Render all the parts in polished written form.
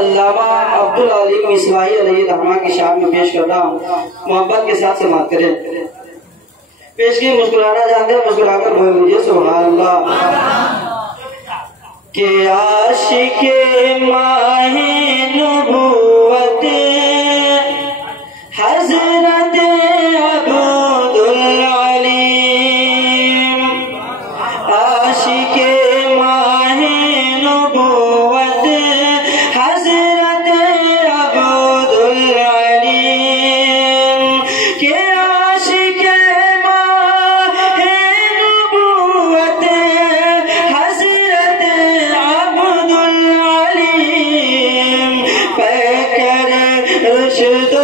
علامہ عبدالعلیم مصباحی علیہ الرحمہ کی شان میں پیش کرتا ہوں، محبت کے ساتھ سماعت کریں۔ پیش کی مسکرانا جانتے ہیں، مسکرا کر بول لیجیے سبحان اللہ۔ کہ عاشق ماہ نبوت حضرت عبدالعلیم، عاشق ماہ نبوت حضرت عبدالعلیم، کہ عاشق ماہ نبوت حضرت عبدالعلیم، پیکر رشد و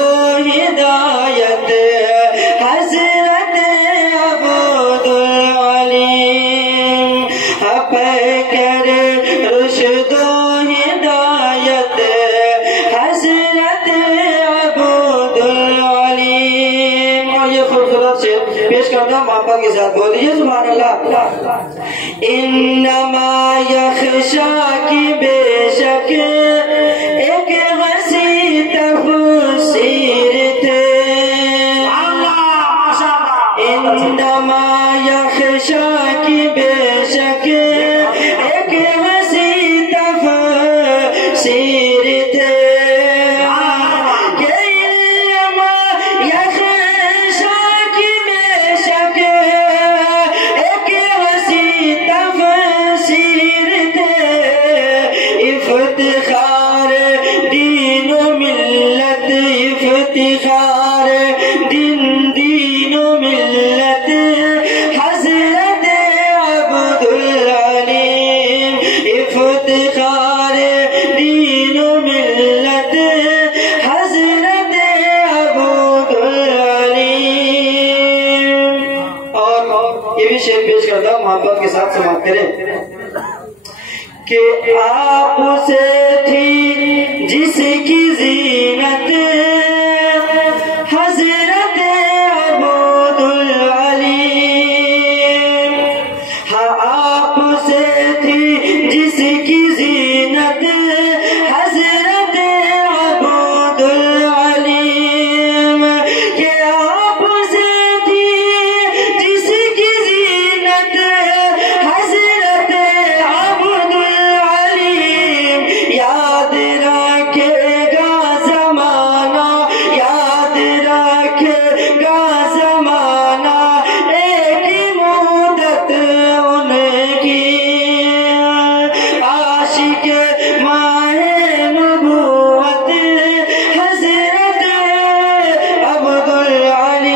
ہدایت حضرت عبدالعلیم، پیکر رشد و ہدایت حضرت عبدالعلیم۔ اور یہ خوبصورت شعر پیش کرتا ہوں محبت کے ساتھ، بولیے سبحان اللہ۔ انما یخشا کی بے شک ایک وسیع تفسیر تھے، انما یخشا کی بے شک ایک وسیع تفسیر تھے، کہ انما یخشا کی بے شک ایک وسیع تفسیر تھے، افتخار دین و ملت، افتخار دین و ملت حضرت عبدالعلیم، افتخار دین و ملت حضرت عبدالعلیم۔ اور یہ بھی شعر پیش کرتا ہوں محبت کے ساتھ سماعت کریں کہ آپ سے تھی جس کی زینت حضرت عبدالعلیم، ہاں آپ سے تھی جس کی زینت حضرت عبدالعلیم، کہ آپ سے تھی جس کی زینت حضرت عبدالعلیم، یاد رکھے گا زمانہ، یاد رکھے گا زمانہ ایک مدت ان کی، عاشق ماہ نبوت حضرت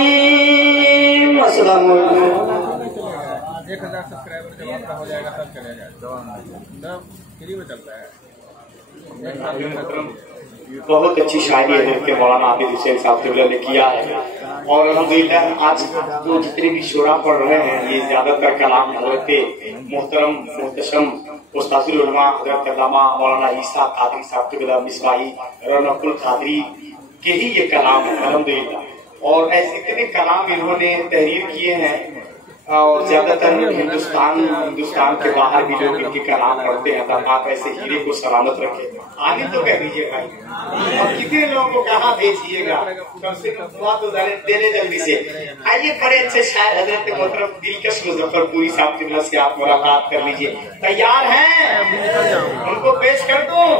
عبدالعلیم۔ السلام علیکم۔ 1000 سبسکرائبر جب آپ کا ہو جائے گا تب چلے گا، فری میں چلتا ہے۔ بہت اچھی شاعری ہے کہ مولانا عابد حسین صاحب قبلہ نے کیا ہے، اور الحمدللہ آج جو جتنے بھی شعراء پڑھ رہے ہیں یہ زیادہ تر کلام حضرت محترم محتشم استاذ العلماء حضرت علامہ مولانا عیسیٰ قادری صاحب قبلہ مصباحی رونق القادری کے ہی یہ کلام ہے الحمدللہ، اور ایسے کتنے کلام انہوں نے تحریر کیے ہیں، اور زیادہ تر ہندوستان کے باہر بھی لوگ ان کے کلام پڑھتے ہیں۔ آپ ایسے ہیرے کو سلامت رکھے، آگے تو کہہ دیجیے بھائی، اور کتنے لوگوں کو کہاں بھیجیے گا، کم سے کم دعا تو دینے جلدی سے۔ آئیے بڑے اچھے شاعر حضرت محترم دلکش مظفر پوری صاحب کی طرف سے آپ ملاقات کر لیجیے، تیار ہیں؟ ان کو پیش کر دوں،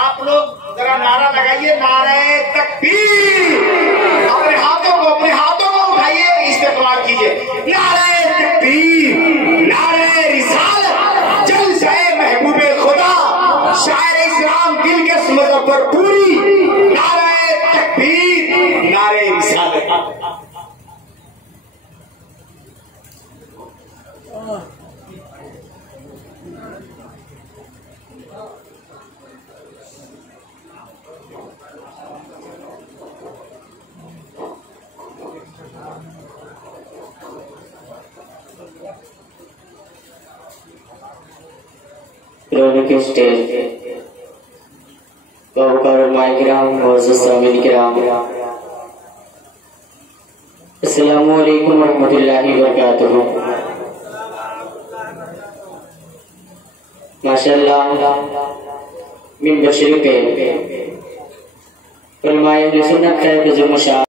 آپ لوگ ذرا نعرہ لگائیے، نعرہ تکبیر، اپنے ہاتھوں کو اٹھائیے، استقبال کیجیے، نعرہ تکبیر، نعرہ رسالت، جلسہ محبوب خدا شاعر اسلام دلکش مظفر پوری، نعرہ تکبیر، نعرہ رسالت۔ رونق اسٹیج وقار علماء کرام، معزز سامعین کرام، السلام علیکم ورحمۃ اللہ وبرکاتہ۔ ماشاءاللہ من بشر پہ علماء اہل سنت کا ایک جو مشاہد